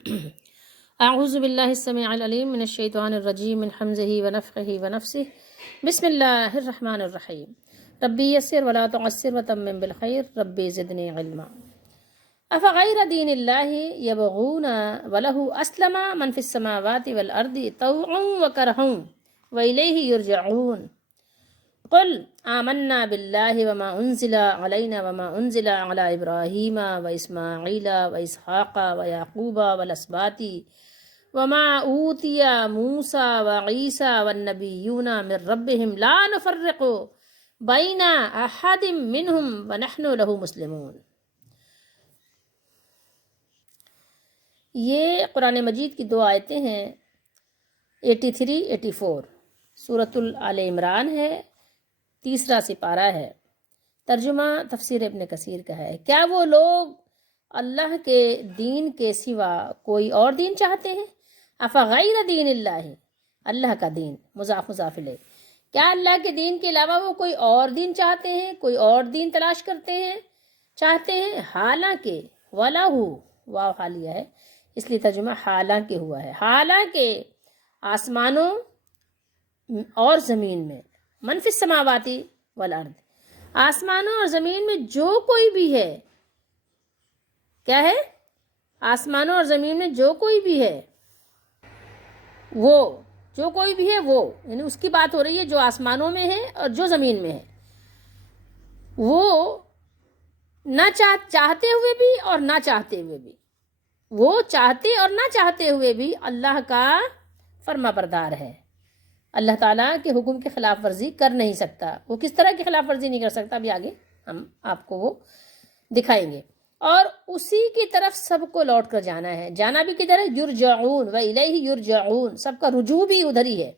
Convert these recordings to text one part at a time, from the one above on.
اعوذ باللہ السمیع العلیم من الشیطان الرجیم من حمزہ ونفخہ ونفسہ بسم اللہ الرحمن الرحیم ربی یسر ولا تعسر وتمم بالخیر ربی زدنی علما افغیر دین اللہ یبغون ولہ اسلم من فی السماوات والارض طوعا وکرہا والیہ یرجعون قل آمنا باللہ وما انزل علینا وما انزل علی ابراہیم واسماعیل واسحاق ویعقوب والاسباط وما اوتی موسیٰ وعیسیٰ والنبیون من ربہم لا نفرق بین احد منہم ونحن لہ مسلمون۔ یہ قرآن مجید کی دو آیتیں ہیں، 83 84، سورۃ آل عمران ہے، تیسرا سپارہ ہے۔ ترجمہ تفسیر ابن کثیر کا ہے۔ کیا وہ لوگ اللہ کے دین کے سوا کوئی اور دین چاہتے ہیں؟ افغیر دین اللہ، اللہ کا دین مضاف مضاف الیہ، کیا اللہ کے دین کے علاوہ وہ کوئی اور دین چاہتے ہیں، کوئی اور دین تلاش کرتے ہیں، چاہتے ہیں؟ حالانکہ ولا ہو واو حالیہ ہے، اس لیے ترجمہ حالانکہ ہوا ہے، حالانکہ آسمانوں اور زمین میں، من فی السماوات والارض، آسمانوں اور زمین میں جو کوئی بھی ہے، کیا ہے؟ آسمانوں اور زمین میں جو کوئی بھی ہے، وہ جو کوئی بھی ہے وہ، یعنی اس کی بات ہو رہی ہے جو آسمانوں میں ہے اور جو زمین میں ہے، وہ نہ چاہتے ہوئے بھی اور نہ چاہتے ہوئے بھی، وہ چاہتے اور نہ چاہتے ہوئے بھی اللہ کا فرما بردار ہے، اللہ تعالیٰ کے حکم کی خلاف ورزی کر نہیں سکتا۔ وہ کس طرح کی خلاف ورزی نہیں کر سکتا، ابھی آگے ہم آپ کو وہ دکھائیں گے۔ اور اسی کی طرف سب کو لوٹ کر جانا ہے، جانا بھی کدھر ہے؟ یرجعون وإلیہ یرجعون، سب کا رجوع بھی ادھر ہی ہے۔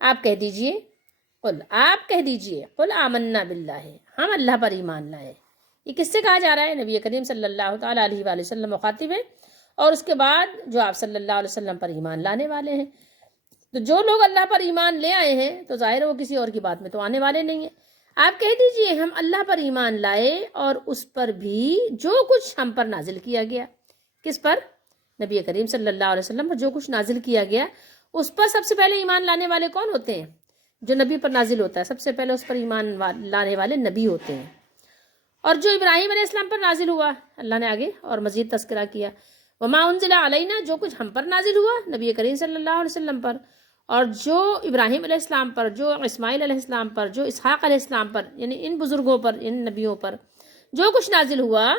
آپ کہہ دیجئے، آپ کہہ دیجئے قل آمنا باللہ، ہم اللہ پر ایمان لائے۔ یہ کس سے کہا جا رہا ہے؟ نبی کریم صلی اللہ تعالیٰ علیہ وآلہ وسلم مخاطب ہے، اور اس کے بعد جو آپ صلی اللہ علیہ وسلم پر ایمان لانے والے ہیں۔ تو جو لوگ اللہ پر ایمان لے آئے ہیں تو ظاہر ہے وہ کسی اور کی بات میں تو آنے والے نہیں ہیں۔ آپ کہہ دیجئے ہم اللہ پر ایمان لائے اور اس پر بھی جو کچھ ہم پر نازل کیا گیا۔ کس پر؟ نبی کریم صلی اللہ علیہ وسلم پر جو کچھ نازل کیا گیا اس پر سب سے پہلے ایمان لانے والے کون ہوتے ہیں؟ جو نبی پر نازل ہوتا ہے سب سے پہلے اس پر ایمان لانے والے نبی ہوتے ہیں۔ اور جو ابراہیم علیہ السلام پر نازل ہوا، اللہ نے آگے اور مزید تذکرہ کیا، وما انزل علینا، جو کچھ ہم پر نازل ہوا نبی کریم صلی اللہ علیہ وسلم پر، اور جو ابراہیم علیہ السلام پر، جو اسماعیل علیہ السلام پر، جو اسحاق علیہ السلام پر، یعنی ان بزرگوں پر، ان نبیوں پر جو کچھ نازل ہوا،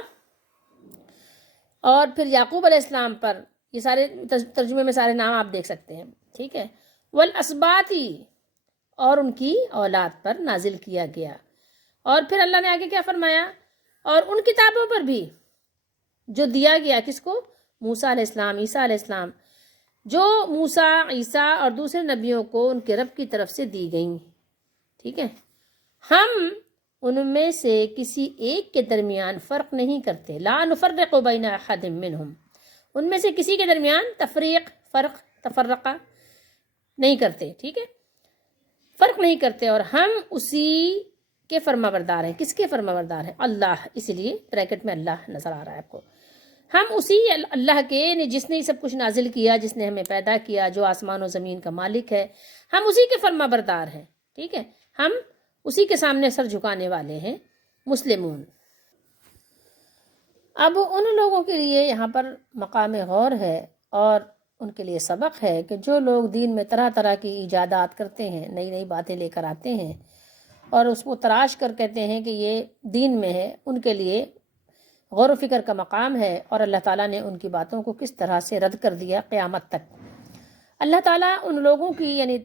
اور پھر یعقوب علیہ السلام پر، یہ سارے ترجمے میں سارے نام آپ دیکھ سکتے ہیں، ٹھیک ہے، والاسباطی، اور ان کی اولاد پر نازل کیا گیا۔ اور پھر اللہ نے آگے کیا فرمایا؟ اور ان کتابوں پر بھی جو دیا گیا، کس کو؟ موسیٰ علیہ السلام، عیسیٰ علیہ السلام، جو موسیٰ، عیسیٰ اور دوسرے نبیوں کو ان کے رب کی طرف سے دی گئیں، ٹھیک ہے، ہم ان میں سے کسی ایک کے درمیان فرق نہیں کرتے، لا نفرق بین احد منہم، ان میں سے کسی کے درمیان تفریق، فرق، تفرقہ نہیں کرتے، ٹھیک ہے، فرق نہیں کرتے، اور ہم اسی کے فرما بردار ہیں۔ کس کے فرما بردار ہیں؟ اللہ، اس لیے بریکٹ میں اللہ نظر آ رہا ہے آپ کو۔ ہم اسی اللہ کے، جس نے یہ سب کچھ نازل کیا، جس نے ہمیں پیدا کیا، جو آسمان و زمین کا مالک ہے، ہم اسی کے فرما بردار ہیں، ٹھیک ہے، ہم اسی کے سامنے سر جھکانے والے ہیں، مسلمون۔ اب ان لوگوں کے لیے یہاں پر مقام غور ہے اور ان کے لیے سبق ہے کہ جو لوگ دین میں طرح طرح کی ایجادات کرتے ہیں، نئی نئی باتیں لے کر آتے ہیں اور اس کو تراش کر کہتے ہیں کہ یہ دین میں ہے، ان کے لیے غور و فکر کا مقام ہے، اور اللہ تعالیٰ نے ان کی باتوں کو کس طرح سے رد کر دیا قیامت تک۔ اللہ تعالیٰ ان لوگوں کی یعنی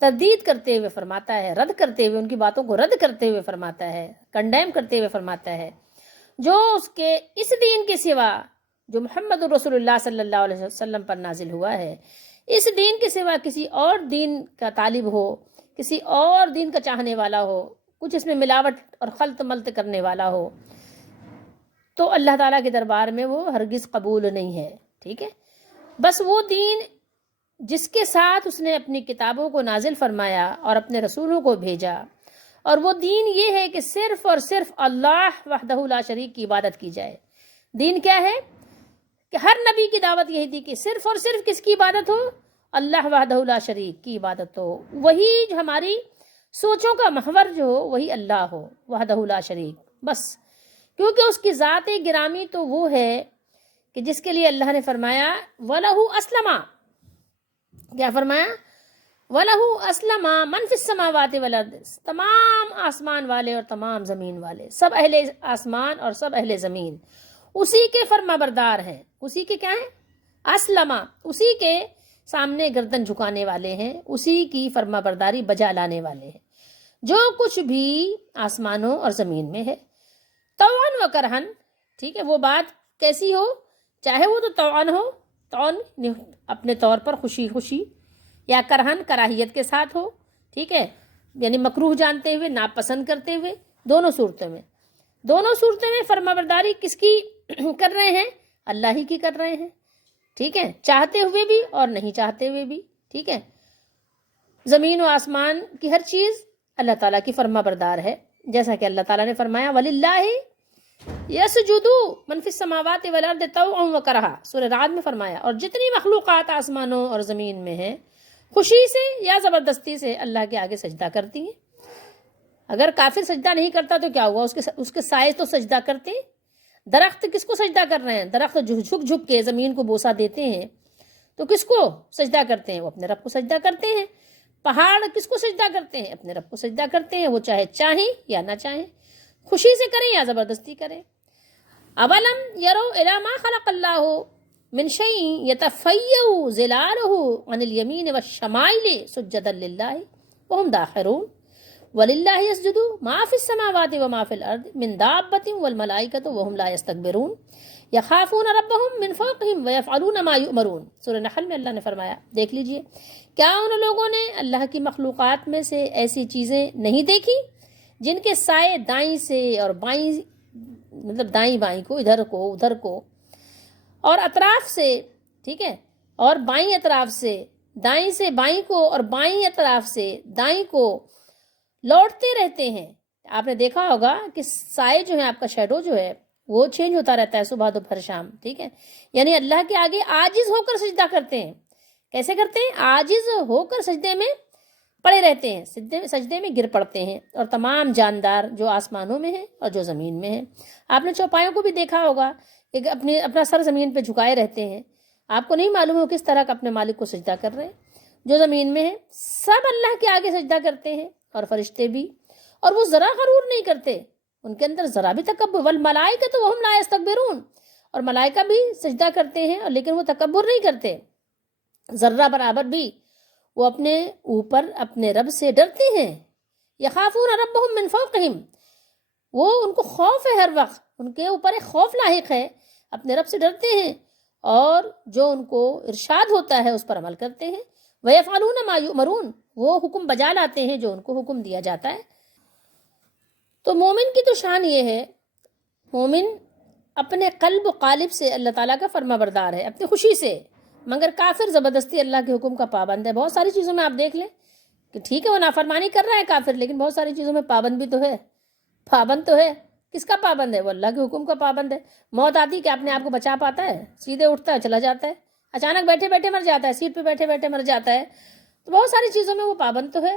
تردید کرتے ہوئے فرماتا ہے، رد کرتے ہوئے، ان کی باتوں کو رد کرتے ہوئے فرماتا ہے، کنڈیم کرتے ہوئے فرماتا ہے، جو اس کے اس دین کے سوا، جو محمد رسول اللہ صلی اللہ علیہ وسلم پر نازل ہوا ہے، اس دین کے سوا کسی اور دین کا طالب ہو، کسی اور دین کا چاہنے والا ہو، کچھ اس میں ملاوٹ اور خلط ملط کرنے والا ہو، تو اللہ تعالیٰ کے دربار میں وہ ہرگز قبول نہیں ہے، ٹھیک ہے۔ بس وہ دین جس کے ساتھ اس نے اپنی کتابوں کو نازل فرمایا اور اپنے رسولوں کو بھیجا، اور وہ دین یہ ہے کہ صرف اور صرف اللہ وحدہ لا شریک کی عبادت کی جائے۔ دین کیا ہے؟ کہ ہر نبی کی دعوت یہی تھی کہ صرف اور صرف کس کی عبادت ہو؟ اللہ وحدہ لا شریک کی عبادت ہو، وہی جو ہماری سوچوں کا محور جو ہو وہی اللہ ہو وحدہ لا شریک بس، کیونکہ اس کی ذات گرامی تو وہ ہے کہ جس کے لیے اللہ نے فرمایا وَلَهُ أَسْلَمَ، کیا فرمایا؟ وَلَهُ أَسْلَمَ مَنْ فِي السَّمَاوَاتِ وَالْأَرْضِ، تمام آسمان والے اور تمام زمین والے، سب اہل آسمان اور سب اہل زمین اسی کے فرما بردار ہیں، اسی کے کیا ہیں؟ اسلمہ، اسی کے سامنے گردن جھکانے والے ہیں، اسی کی فرما برداری بجا لانے والے ہیں، جو کچھ بھی آسمانوں اور زمین میں ہے، طوعاً و کرہن، ٹھیک ہے، وہ بات کیسی ہو، چاہے وہ تو طوعاً ہو، طوعاً اپنے طور پر خوشی خوشی، یا کرہن کراہیت کے ساتھ ہو، ٹھیک ہے، یعنی مکروہ جانتے ہوئے، ناپسند کرتے ہوئے، دونوں صورتوں میں فرما برداری کس کی کر رہے ہیں؟ اللہ ہی کی کر رہے ہیں، ٹھیک ہے، چاہتے ہوئے بھی اور نہیں چاہتے ہوئے بھی، ٹھیک ہے، زمین و آسمان کی ہر چیز اللہ تعالیٰ کی فرما بردار ہے، جیسا کہ اللہ تعالیٰ نے فرمایا وَلِلَّهِ يَسْجُدُ مَنْ فِي السَّمَاوَاتِ وَالْأَرْضِ طَوْعًا وَكَرْهًا، سورہ رعد میں فرمایا، اور جتنی مخلوقات آسمانوں اور زمین میں ہیں خوشی سے یا زبردستی سے اللہ کے آگے سجدہ کرتی ہیں۔ اگر کافر سجدہ نہیں کرتا تو کیا ہوا؟ اس کے سائے تو سجدہ کرتے ہیں۔ درخت کس کو سجدہ کر رہے ہیں؟ درخت جھک جھک کے زمین کو بوسہ دیتے ہیں تو کس کو سجدہ کرتے ہیں؟ وہ اپنے رب کو سجدہ کرتے ہیں۔ پہاڑ کس کو سجدہ کرتے ہیں؟ اپنے رب کو سجدہ کرتے ہیں، وہ چاہیں یا نہ چاہیں، خوشی سے کریں یا زبردستی کریں۔ اولم یروا الی ما خلق اللہ من شیء یتفیأ ظلالہ عن الیمین والشمائل سجدا للہ وہم داخرون وَلِلَّهِ يَسْجُدُ مَا فِي السَّمَاوَاتِ وَمَا فِي الْأَرْضِ مِن دَابَّةٍ وَالْمَلَائِكَةُ وَهُمْ لَا يَسْتَكْبِرُونَ يَخَافُونَ رَبَّهُم مِّن فَوْقِهِمْ وَيَفْعَلُونَ مَا يُؤْمَرُونَ، سورہ نحل میں اللہ نے فرمایا، دیکھ لیجئے، کیا ان لوگوں نے اللہ کی مخلوقات میں سے ایسی چیزیں نہیں دیکھی جن کے سائے دائیں سے اور بائیں، مطلب دائیں بائیں کو، ادھر کو ادھر کو، اور اطراف سے، ٹھیک ہے، اور بائیں اطراف سے دائیں سے بائیں کو اور بائیں اطراف سے دائیں کو لوٹتے رہتے ہیں۔ آپ نے دیکھا ہوگا کہ سائے جو ہے، آپ کا شیڈو جو ہے وہ چینج ہوتا رہتا ہے صبح دوپہر شام، ٹھیک ہے، یعنی اللہ کے آگے عاجز ہو کر سجدہ کرتے ہیں۔ کیسے کرتے ہیں؟ عاجز ہو کر سجدے میں پڑے رہتے ہیں، سجدے میں گر پڑتے ہیں، اور تمام جاندار جو آسمانوں میں ہیں اور جو زمین میں ہیں۔ آپ نے چوپایوں کو بھی دیکھا ہوگا کہ اپنا سر زمین پہ جھکائے رہتے ہیں، آپ کو نہیں معلوم ہو کس طرح کا اپنے مالک کو سجدہ کر رہے ہیں۔ جو زمین میں ہیں سب اللہ کے آگے سجدہ کرتے ہیں، اور فرشتے بھی، اور وہ ذرا غرور نہیں کرتے، ان کے اندر ذرا بھی تکبر، والملائکۃ وہم لا یستکبرون، اور ملائکہ بھی سجدہ کرتے ہیں اور لیکن وہ تکبر نہیں کرتے، ذرہ برابر بھی وہ اپنے اوپر اپنے رب سے ڈرتے ہیں۔ یخافون ربہم من فوقہم، وہ ان کو خوف ہے، ہر وقت ان کے اوپر ایک خوف لاحق ہے، اپنے رب سے ڈرتے ہیں اور جو ان کو ارشاد ہوتا ہے اس پر عمل کرتے ہیں۔ وَيَفْعَلُونَ مَا يُؤْمَرُونَ، وہ حکم بجا لاتے ہیں جو ان کو حکم دیا جاتا ہے۔ تو مومن کی تو شان یہ ہے، مومن اپنے قلب و قالب سے اللہ تعالیٰ کا فرما بردار ہے، اپنی خوشی سے، مگر کافر زبردستی اللہ کے حکم کا پابند ہے۔ بہت ساری چیزوں میں آپ دیکھ لیں کہ ٹھیک ہے وہ نافرمانی کر رہا ہے کافر، لیکن بہت ساری چیزوں میں پابند بھی تو ہے، پابند تو ہے۔ کس کا پابند ہے؟ وہ اللہ کے حکم کا پابند ہے۔ موت آتی کہ اپنے آپ کو بچا پاتا ہے؟ سیدھے اٹھتا ہے چلا جاتا ہے، اچانک بیٹھے بیٹھے مر جاتا ہے، سیٹ پہ بیٹھے بیٹھے مر جاتا ہے۔ تو بہت ساری چیزوں میں وہ پابند تو ہے،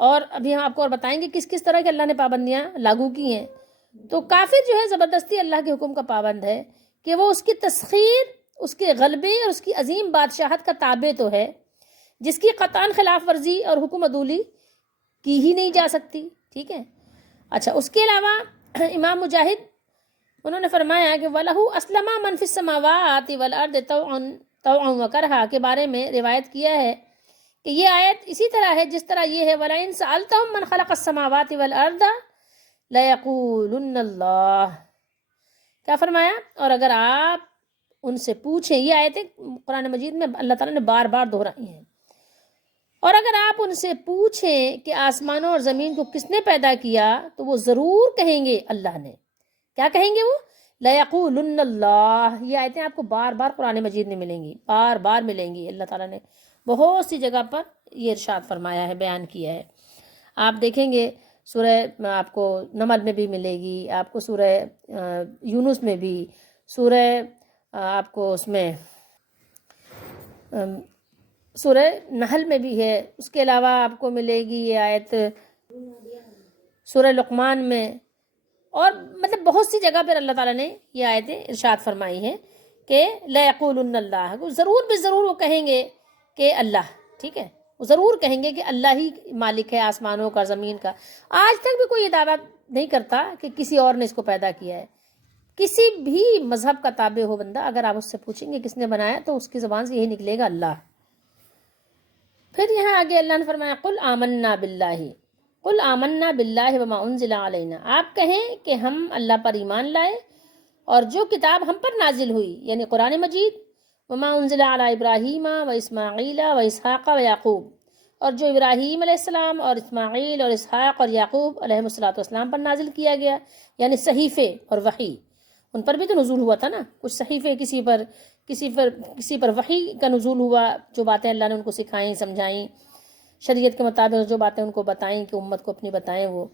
اور ابھی ہم آپ کو اور بتائیں گے کس کس طرح کے اللہ نے پابندیاں لاگو کی ہیں۔ تو کافر جو ہے زبردستی اللہ کے حکم کا پابند ہے کہ وہ اس کی تسخیر، اس کے غلبے اور اس کی عظیم بادشاہت کا تابع تو ہے، جس کی قطعاً خلاف ورزی اور حکم عدولی کی ہی نہیں جا سکتی، ٹھیک ہے۔ اچھا، اس کے علاوہ امام مجاہد انہوں نے فرمایا کہ وَلَهُ أَسْلَمَ مَنْ فِي السَّمَاوَاتِ وَالْأَرْضِ طَوْعًا وَكَرْهًا کے بارے میں روایت کیا ہے کہ یہ آیت اسی طرح ہے جس طرح یہ ہے وَلَئِن سَأَلْتَهُم مَّنْ خَلَقَ السَّمَاوَاتِ وَالْأَرْضَ لَيَقُولُنَّ اللَّهُ، کیا فرمایا؟ اور اگر آپ ان سے پوچھیں، یہ آیتیں قرآن مجید میں اللہ تعالیٰ نے بار بار دہرائی ہیں، اور اگر آپ ان سے پوچھیں کہ آسمانوں اور زمین کو کس نے پیدا کیا تو وہ ضرور کہیں گے اللہ نے۔ کیا کہیں گے وہ؟ لَيَقُولُنَّ اللَّهُ، یہ آیتیں آپ کو بار بار قرآن مجید میں ملیں گی، بار بار ملیں گی۔ اللہ تعالیٰ نے بہت سی جگہ پر یہ ارشاد فرمایا ہے، بیان کیا ہے۔ آپ دیکھیں گے سورہ آپ کو نمل میں بھی ملے گی، آپ کو سورہ یونس میں بھی، سورہ آپ کو اس میں سورہ نحل میں بھی ہے، اس کے علاوہ آپ کو ملے گی یہ آیت سورہ لقمان میں، اور مطلب بہت سی جگہ پر اللہ تعالیٰ نے یہ آیتیں ارشاد فرمائی ہیں کہ لَيَقُولُنَّ اللَّهُ، ضرور بھی ضرور وہ کہیں گے کہ اللہ، ٹھیک ہے، وہ ضرور کہیں گے کہ اللہ ہی مالک ہے آسمانوں کا زمین کا۔ آج تک بھی کوئی یہ دعویٰ نہیں کرتا کہ کسی اور نے اس کو پیدا کیا ہے۔ کسی بھی مذہب کا تابع ہو بندہ، اگر آپ اس سے پوچھیں گے کس نے بنایا تو اس کی زبان سے یہی نکلے گا اللہ۔ پھر یہاں آگے اللہ نے فرمایا قُلْ آمَنَّا بِاللَّهِ، قُلْ آمَنَّا بِاللَّهِ وَمَا أُنزِلَ عَلَيْنَا، آپ کہیں کہ ہم اللہ پر ایمان لائے اور جو کتاب ہم پر نازل ہوئی یعنی قرآن مجید، وَمَا أُنزِلَ عَلَىٰ إِبْرَاهِيمَ وَإِسْمَاعِيلَ وَإِسْحَاقَ وَيَعْقُوبَ، اور جو ابراہیم علیہ السلام اور اسماعیل اور اسحاق اور یعقوب علیہ السلام پر نازل کیا گیا، یعنی صحیفے اور وحی، ان پر بھی تو نزول ہوا تھا نا، کچھ صحیفے کسی پر وحی کا نزول ہوا، جو باتیں اللہ نے ان کو سکھائیں سمجھائیں، شریعت کے مطابق جو باتیں ان کو بتائیں کہ امت کو اپنی بتائیں وہ،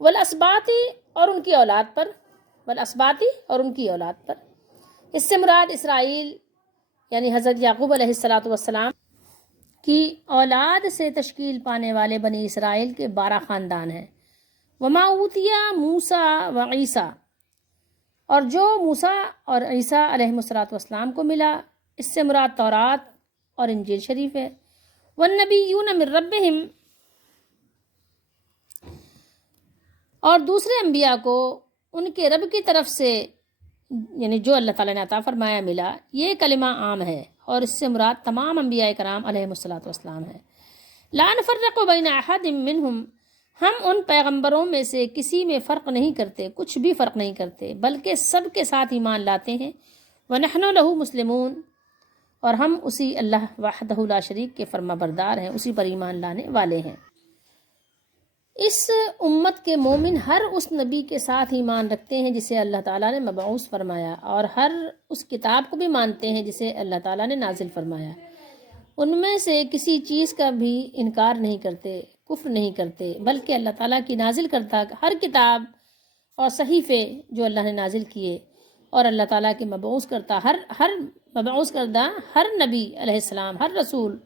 والاسباطی، اور ان کی اولاد پر، والاسباطی اور ان کی اولاد پر، اس سے مراد اسرائیل یعنی حضرت یعقوب علیہ السلام کی اولاد سے تشکیل پانے والے بنی اسرائیل کے 12 خاندان ہیں۔ وما اوتیا موسیٰ و عیسیٰ، اور جو موسیٰ اور عیسیٰ علیہ السلام کو ملا، اس سے مراد تورات اور انجیل شریف ہے۔ والنبیون من ربہم، اور دوسرے انبیاء کو ان کے رب کی طرف سے یعنی جو اللہ تعالیٰ نے عطا فرمایا ملا، یہ کلمہ عام ہے اور اس سے مراد تمام انبیاء کرام علیہ السلام ہے۔ لا نفرق بین احد منہم، ہم ان پیغمبروں میں سے کسی میں فرق نہیں کرتے، کچھ بھی فرق نہیں کرتے، بلکہ سب کے ساتھ ایمان لاتے ہیں۔ وَنَحْنُ لَهُ مُسْلِمُونَ، اور ہم اسی اللہ وحدہ لا شریک کے فرما بردار ہیں، اسی پر ایمان لانے والے ہیں۔ اس امت کے مومن ہر اس نبی کے ساتھ ایمان رکھتے ہیں جسے اللہ تعالیٰ نے مبعوث فرمایا، اور ہر اس کتاب کو بھی مانتے ہیں جسے اللہ تعالیٰ نے نازل فرمایا، ان میں سے کسی چیز کا بھی انکار نہیں کرتے، کفر نہیں کرتے، بلکہ اللہ تعالیٰ کی نازل کردہ ہر کتاب اور صحیفے جو اللہ نے نازل کیے، اور اللہ تعالیٰ کے مبعوث کردہ ہر نبی علیہ السلام، ہر رسول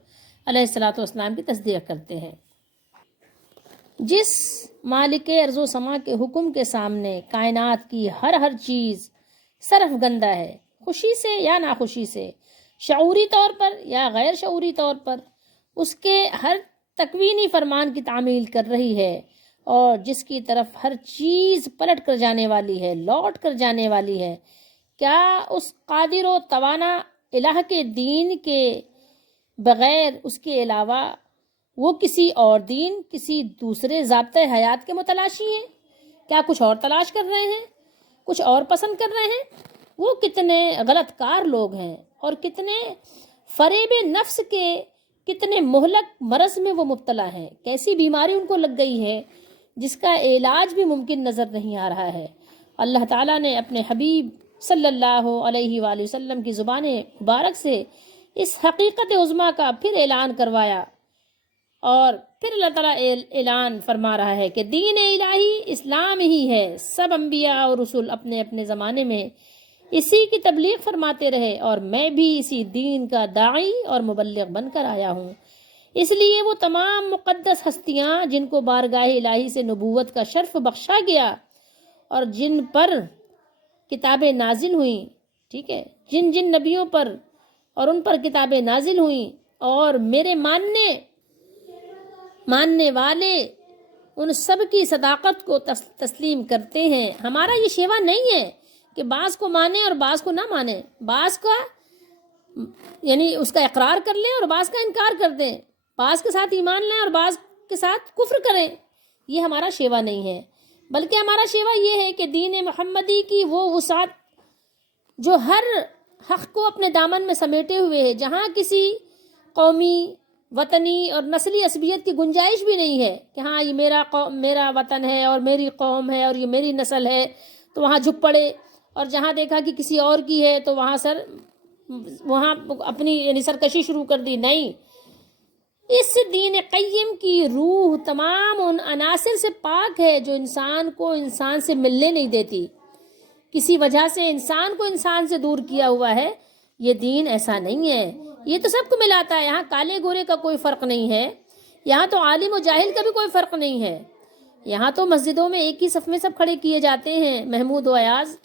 علیہ السلام کی تصدیق کرتے ہیں۔ جس مالک ارض و سما کے حکم کے سامنے کائنات کی ہر چیز صرف گندہ ہے، خوشی سے یا ناخوشی سے، شعوری طور پر یا غیر شعوری طور پر، اس کے ہر تکوینی فرمان کی تعمیل کر رہی ہے، اور جس کی طرف ہر چیز پلٹ کر جانے والی ہے، لوٹ کر جانے والی ہے، کیا اس قادر و توانا الہ کے دین کے بغیر اس کے علاوہ وہ کسی اور دین، کسی دوسرے ضابطۂ حیات کے متلاشی ہیں؟ کیا کچھ اور تلاش کر رہے ہیں، کچھ اور پسند کر رہے ہیں؟ وہ کتنے غلط کار لوگ ہیں، اور کتنے فریب نفس کے کتنے مہلک مرض میں وہ مبتلا ہیں، کیسی بیماری ان کو لگ گئی ہے جس کا علاج بھی ممکن نظر نہیں آ رہا ہے۔ اللہ تعالیٰ نے اپنے حبیب صلی اللہ علیہ وآلہ وسلم کی زبان مبارک سے اس حقیقت عظمیٰ کا پھر اعلان کروایا، اور پھر اللہ تعالیٰ اعلان فرما رہا ہے کہ دین الہی اسلام ہی ہے۔ سب انبیاء اور رسول اپنے اپنے زمانے میں اسی کی تبلیغ فرماتے رہے، اور میں بھی اسی دین کا داعی اور مبلغ بن کر آیا ہوں۔ اس لیے وہ تمام مقدس ہستیاں جن کو بارگاہ الہی سے نبوت کا شرف بخشا گیا، اور جن پر کتابیں نازل ہوئیں، ٹھیک ہے، جن نبیوں پر اور ان پر کتابیں نازل ہوئیں، اور میرے ماننے والے ان سب کی صداقت کو تسلیم کرتے ہیں۔ ہمارا یہ شیوا نہیں ہے کہ بعض کو مانے اور بعض کو نہ مانے، بعض کا یعنی اس کا اقرار کر لیں اور بعض کا انکار کر دیں، بعض کے ساتھ ایمان لیں اور بعض کے ساتھ کفر کریں، یہ ہمارا شیوا نہیں ہے، بلکہ ہمارا شیوا یہ ہے کہ دین محمدی کی وہ وسعت جو ہر حق کو اپنے دامن میں سمیٹے ہوئے ہے، جہاں کسی قومی، وطنی اور نسلی عصبیت کی گنجائش بھی نہیں ہے کہ ہاں یہ میرا وطن ہے اور میری قوم ہے اور یہ میری نسل ہے تو وہاں جھک پڑے، اور جہاں دیکھا کہ کسی اور کی ہے تو وہاں اپنی یعنی سرکشی شروع کر دی۔ نہیں، اس دین قیم کی روح تمام ان عناصر سے پاک ہے جو انسان کو انسان سے ملنے نہیں دیتی، کسی وجہ سے انسان کو انسان سے دور کیا ہوا ہے، یہ دین ایسا نہیں ہے۔ یہ تو سب کو ملاتا ہے، یہاں کالے گورے کا کوئی فرق نہیں ہے، یہاں تو عالم و جاہل کا بھی کوئی فرق نہیں ہے، یہاں تو مسجدوں میں ایک ہی صف میں سب کھڑے کیے جاتے ہیں، محمود و ایاز۔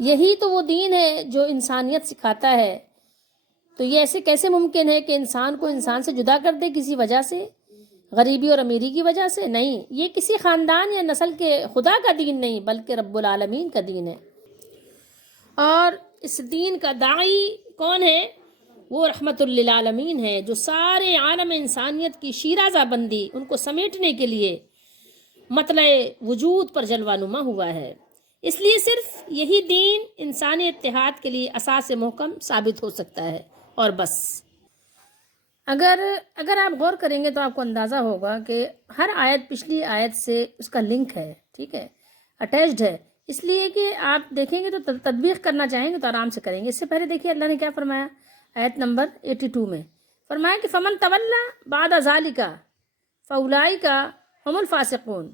یہی تو وہ دین ہے جو انسانیت سکھاتا ہے۔ تو یہ ایسے کیسے ممکن ہے کہ انسان کو انسان سے جدا کر دے کسی وجہ سے، غریبی اور امیری کی وجہ سے؟ نہیں، یہ کسی خاندان یا نسل کے خدا کا دین نہیں، بلکہ رب العالمین کا دین ہے۔ اور اس دین کا داعی کون ہے؟ وہ رحمت للعالمین ہے، جو سارے عالم انسانیت کی شیرازہ بندی، ان کو سمیٹنے کے لیے مطلع وجود پر جلوہ نما ہوا ہے۔ اس لیے صرف یہی دین انسانی اتحاد کے لیے اساس محکم ثابت ہو سکتا ہے، اور بس۔ اگر آپ غور کریں گے تو آپ کو اندازہ ہوگا کہ ہر آیت پچھلی آیت سے اس کا لنک ہے، ٹھیک ہے، اٹیچڈ ہے، اس لیے کہ آپ دیکھیں گے تو تطبیق کرنا چاہیں گے تو آرام سے کریں گے۔ اس سے پہلے دیکھیے اللہ نے کیا فرمایا آیت نمبر 82 میں، فرمایا کہ فمن تولا بعد ذالک فاولئک هم الفاسقون۔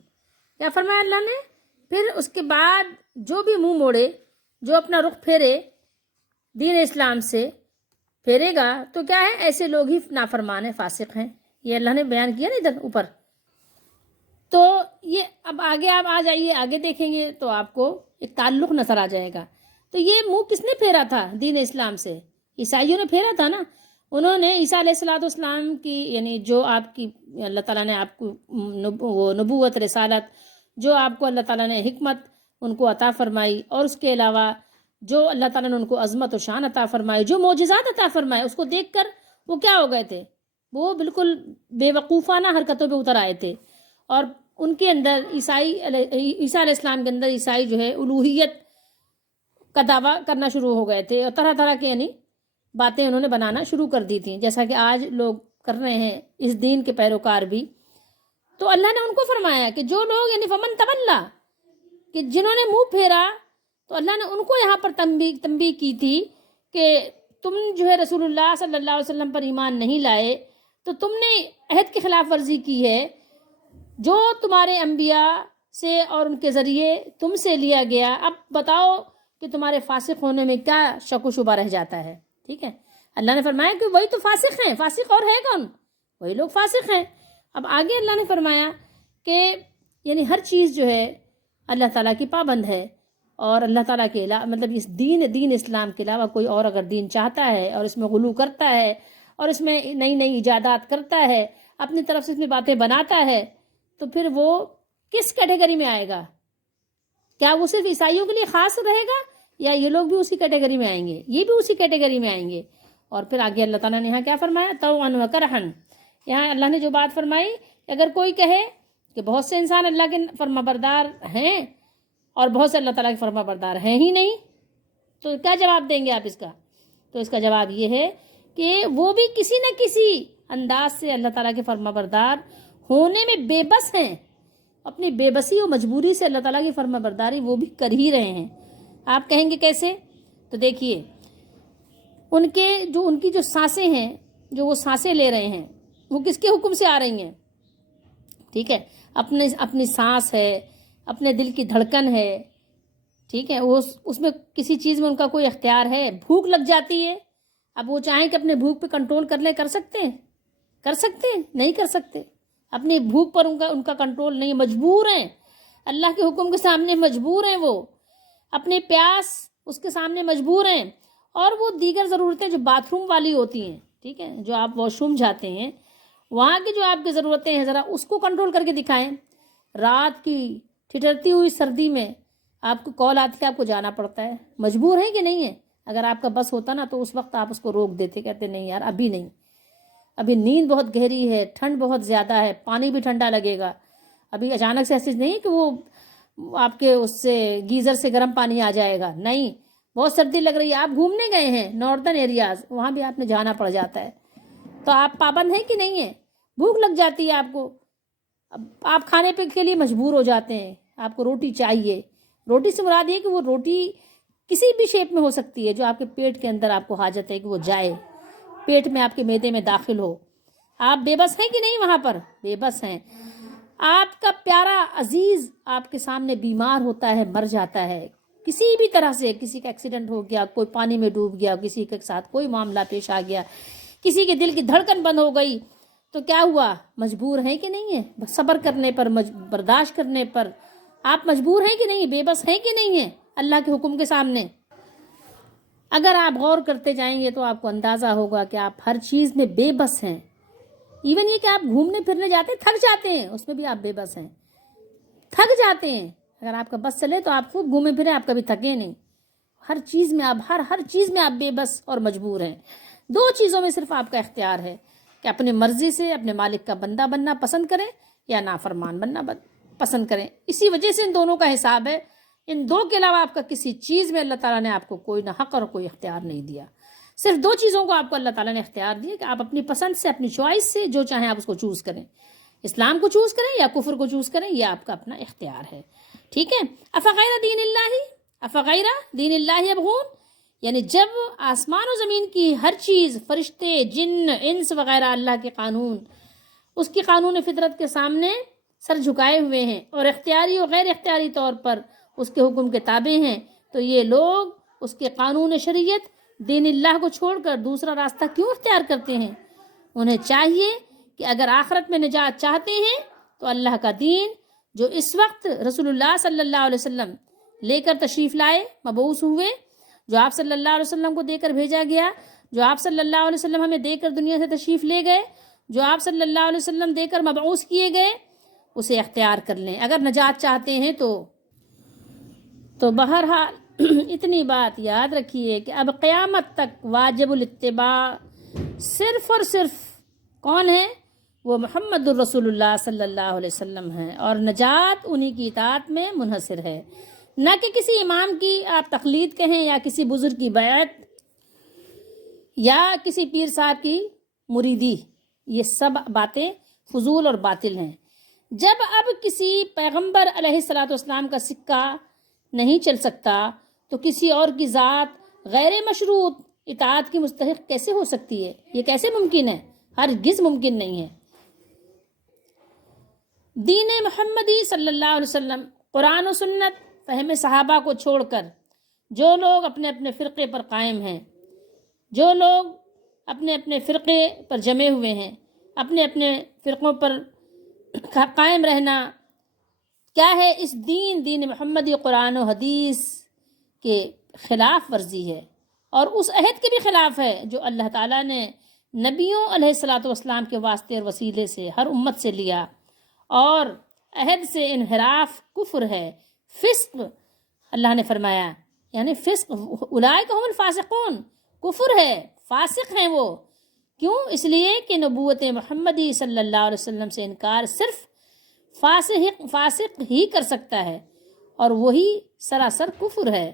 کیا فرمایا اللہ نے؟ پھر اس کے بعد جو بھی منہ موڑے، جو اپنا رخ پھیرے دین اسلام سے پھیرے گا، تو کیا ہے؟ ایسے لوگ ہی نافرمان ہیں، فاسق ہیں۔ یہ اللہ نے بیان کیا نا ادھر اوپر۔ تو یہ اب آگے آپ آ جائیے، آگے دیکھیں گے تو آپ کو ایک تعلق نظر آ جائے گا۔ تو یہ منہ کس نے پھیرا تھا دین اسلام سے؟ عیسائیوں نے پھیرا تھا نا۔ انہوں نے عیسیٰ علیہ السلام کی، یعنی جو آپ کی اللہ تعالیٰ نے آپ کو وہ نبوت، رسالت، جو آپ کو اللہ تعالیٰ نے حکمت ان کو عطا فرمائی، اور اس کے علاوہ جو اللہ تعالیٰ نے ان کو عظمت و شان عطا فرمائی، جو معجزات عطا فرمائے، اس کو دیکھ کر وہ کیا ہو گئے تھے؟ وہ بالکل بے وقوفانہ حرکتوں پہ اتر آئے تھے، اور ان کے اندر عیسیٰ علیہ السلام کے اندر عیسائی جو ہے الوہیت کا دعویٰ کرنا شروع ہو گئے تھے، اور طرح طرح کے یعنی باتیں انہوں نے بنانا شروع کر دی تھیں، جیسا کہ آج لوگ کر رہے ہیں اس دین کے پیروکار بھی۔ تو اللہ نے ان کو فرمایا کہ جو لوگ یعنی فمن تولا، کہ جنہوں نے منہ پھیرا، تو اللہ نے ان کو یہاں پر تنبیہ کی تھی کہ تم جو ہے رسول اللہ صلی اللہ علیہ وسلم پر ایمان نہیں لائے، تو تم نے عہد کی خلاف ورزی کی ہے جو تمہارے انبیاء سے اور ان کے ذریعے تم سے لیا گیا۔ اب بتاؤ کہ تمہارے فاسق ہونے میں کیا شک و شبہ رہ جاتا ہے؟ ٹھیک ہے، اللہ نے فرمایا کہ وہی تو فاسق ہیں، فاسق اور ہے کون؟ وہی لوگ فاسق ہیں۔ اب آگے اللہ نے فرمایا کہ یعنی ہر چیز جو ہے اللہ تعالیٰ کی پابند ہے، اور اللہ تعالیٰ کے علاوہ مطلب اس دین اسلام کے علاوہ کوئی اور اگر دین چاہتا ہے اور اس میں غلو کرتا ہے اور اس میں نئی نئی ایجادات کرتا ہے، اپنی طرف سے اس میں باتیں بناتا ہے، تو پھر وہ کس کیٹیگری میں آئے گا؟ کیا وہ صرف عیسائیوں کے لیے خاص رہے گا، یا یہ لوگ بھی اسی کیٹیگری میں آئیں گے؟ یہ بھی اسی کیٹیگری میں آئیں گے۔ اور پھر آگے اللہ تعالیٰ نے یہاں کیا فرمایا؟ طوعا و کرہن۔ یہاں اللہ نے جو بات فرمائی، اگر کوئی کہے کہ بہت سے انسان اللہ کے فرما بردار ہیں اور بہت سے اللہ تعالیٰ کے فرما بردار ہیں ہی نہیں، تو کیا جواب دیں گے آپ اس کا؟ تو اس کا جواب یہ ہے کہ وہ بھی کسی نہ کسی انداز سے اللہ تعالیٰ کے فرما بردار ہونے میں بے بس ہیں، اپنی بے بسی و مجبوری سے اللہ تعالیٰ کی فرما برداری وہ بھی کر ہی رہے ہیں۔ آپ کہیں گے کیسے؟ تو دیکھیے، ان کی جو سانسیں ہیں، جو وہ سانسیں لے رہے ہیں، وہ کس کے حکم سے آ رہی ہیں؟ ٹھیک ہے، اپنی سانس ہے، اپنے دل کی دھڑکن ہے، ٹھیک ہے، اس میں کسی چیز میں ان کا کوئی اختیار ہے؟ بھوک لگ جاتی ہے، اب وہ چاہیں کہ اپنے بھوک پہ کنٹرول کر لیں، کر سکتے ہیں؟ نہیں کر سکتے۔ اپنی بھوک پر ان کا کنٹرول نہیں، مجبور ہیں، اللہ کے حکم کے سامنے مجبور ہیں، وہ اپنے پیاس اس کے سامنے مجبور ہیں، اور وہ دیگر ضرورتیں جو باتھ روم والی ہوتی ہیں، ٹھیک ہے، جو آپ واش روم جاتے ہیں، وہاں کی جو آپ کی ضرورتیں ہیں ذرا اس کو کنٹرول کر کے دکھائیں۔ رات کی ٹھٹرتی ہوئی سردی میں آپ کو کال آتی ہے، آپ کو جانا پڑتا ہے، مجبور ہے کہ نہیں ہے؟ اگر آپ کا بس ہوتا نا تو اس وقت آپ اس کو روک دیتے، کہتے نہیں یار ابھی نہیں، ابھی نیند بہت گہری ہے، ٹھنڈ بہت زیادہ ہے، پانی بھی ٹھنڈا لگے گا، ابھی اچانک سے ایسی نہیں کہ وہ آپ کے اس سے گیزر سے گرم پانی آ جائے گا، نہیں، بہت سردی لگ رہی ہے، آپ گھومنے گئے ہیں ناردرن ایریاز، وہاں بھی آپ نے جانا پڑ جاتا ہے، تو آپ پابند ہیں کہ نہیں ہیں؟ بھوک لگ جاتی ہے آپ کو، اب آپ کھانے پہ کے لیے مجبور ہو جاتے ہیں، آپ کو روٹی چاہیے۔ روٹی سے مراد یہ کہ وہ روٹی کسی بھی شیپ میں ہو سکتی ہے جو آپ کے پیٹ کے اندر آپ کو حاجت ہے کہ وہ جائے، پیٹ میں آپ کے معدے میں داخل ہو۔ آپ بے بس ہیں کہ نہیں؟ وہاں پر بے بس ہیں۔ آپ کا پیارا عزیز آپ کے سامنے بیمار ہوتا ہے، مر جاتا ہے، کسی بھی طرح سے، کسی کا ایکسیڈنٹ ہو گیا، کوئی پانی میں ڈوب گیا، کسی کے ساتھ کوئی معاملہ پیش آ گیا، کسی کے دل کی دھڑکن بند ہو گئی، تو کیا ہوا؟ مجبور ہیں کہ نہیں ہیں صبر کرنے پر، برداشت کرنے پر؟ آپ مجبور ہیں کہ نہیں؟ بے بس ہیں کہ نہیں ہیں اللہ کے حکم کے سامنے؟ اگر آپ غور کرتے جائیں گے تو آپ کو اندازہ ہوگا کہ آپ ہر چیز میں بے بس ہیں. ایون یہ کہ آپ گھومنے پھرنے جاتے ہیں، تھک جاتے ہیں، اس میں بھی آپ بے بس ہیں، تھک جاتے ہیں. اگر آپ کا بس چلے تو آپ خوب گھومے پھریں، آپ کبھی تھکے نہیں. ہر چیز میں آپ ہر چیز میں آپ بے بس اور مجبور ہیں. دو چیزوں میں صرف آپ کا اختیار ہے کہ اپنی مرضی سے اپنے مالک کا بندہ بننا پسند کریں یا نافرمان بننا پسند کریں. اسی وجہ سے ان دونوں کا حساب ہے. ان دو کے علاوہ آپ کا کسی چیز میں اللہ تعالیٰ نے آپ کو کوئی نہ حق اور کوئی اختیار نہیں دیا. صرف دو چیزوں کو آپ کو اللہ تعالیٰ نے اختیار دیا کہ آپ اپنی پسند سے، اپنی چوائس سے جو چاہیں آپ اس کو چوز کریں. اسلام کو چوز کریں یا کفر کو چوز کریں، یہ آپ کا اپنا اختیار ہے. ٹھیک ہے. افغیر دین اللہ یبغون، یعنی جب آسمان و زمین کی ہر چیز، فرشتے، جن، انس وغیرہ اللہ کے قانون، اس کی قانون فطرت کے سامنے سر جھکائے ہوئے ہیں اور اختیاری و غیر اختیاری طور پر اس کے حکم کے تابع ہیں، تو یہ لوگ اس کے قانون شریعت دین اللہ کو چھوڑ کر دوسرا راستہ کیوں اختیار کرتے ہیں؟ انہیں چاہیے کہ اگر آخرت میں نجات چاہتے ہیں تو اللہ کا دین جو اس وقت رسول اللہ صلی اللہ علیہ وسلم لے کر تشریف لائے، مبعوث ہوئے، جو آپ صلی اللہ علیہ وسلم کو دے کر بھیجا گیا، جو آپ صلی اللہ علیہ وسلم ہمیں دے کر دنیا سے تشریف لے گئے، جو آپ صلی اللہ علیہ وسلم دے کر مبعوث کیے گئے، اسے اختیار کر لیں اگر نجات چاہتے ہیں تو بہرحال اتنی بات یاد رکھیے کہ اب قیامت تک واجب الاتباع صرف اور صرف کون ہے؟ وہ محمد الرسول اللہ صلی اللہ علیہ وسلم ہیں، اور نجات انہی کی اطاعت میں منحصر ہے، نہ کہ کسی امام کی آپ تقلید کہیں یا کسی بزرگ کی بیعت یا کسی پیر صاحب کی مریدی. یہ سب باتیں فضول اور باطل ہیں. جب اب کسی پیغمبر علیہ الصلوۃ والسلام کا سکہ نہیں چل سکتا تو کسی اور کی ذات غیر مشروط اطاعت کی مستحق کیسے ہو سکتی ہے؟ یہ کیسے ممکن ہے؟ ہرگز ممکن نہیں ہے. دین محمدی صلی اللہ علیہ وسلم، قرآن و سنت، فہم صحابہ کو چھوڑ کر جو لوگ اپنے اپنے فرقے پر قائم ہیں، جو لوگ اپنے اپنے فرقے پر جمے ہوئے ہیں، اپنے اپنے فرقوں پر قائم رہنا کیا ہے؟ اس دین محمدی قرآن و حدیث کے خلاف ورزی ہے، اور اس عہد کے بھی خلاف ہے جو اللہ تعالیٰ نے نبیوں علیہ الصلوۃ والسلام کے واسطے اور وسیلے سے ہر امت سے لیا. اور عہد سے انحراف کفر ہے، فسق. اللہ نے فرمایا یعنی فسق، اولئک هم الفاسقون، کفر ہے، فاسق ہیں وہ. کیوں؟ اس لیے کہ نبوت محمدی صلی اللہ علیہ وسلم سے انکار صرف فاسق ہی کر سکتا ہے، اور وہی سراسر کفر ہے.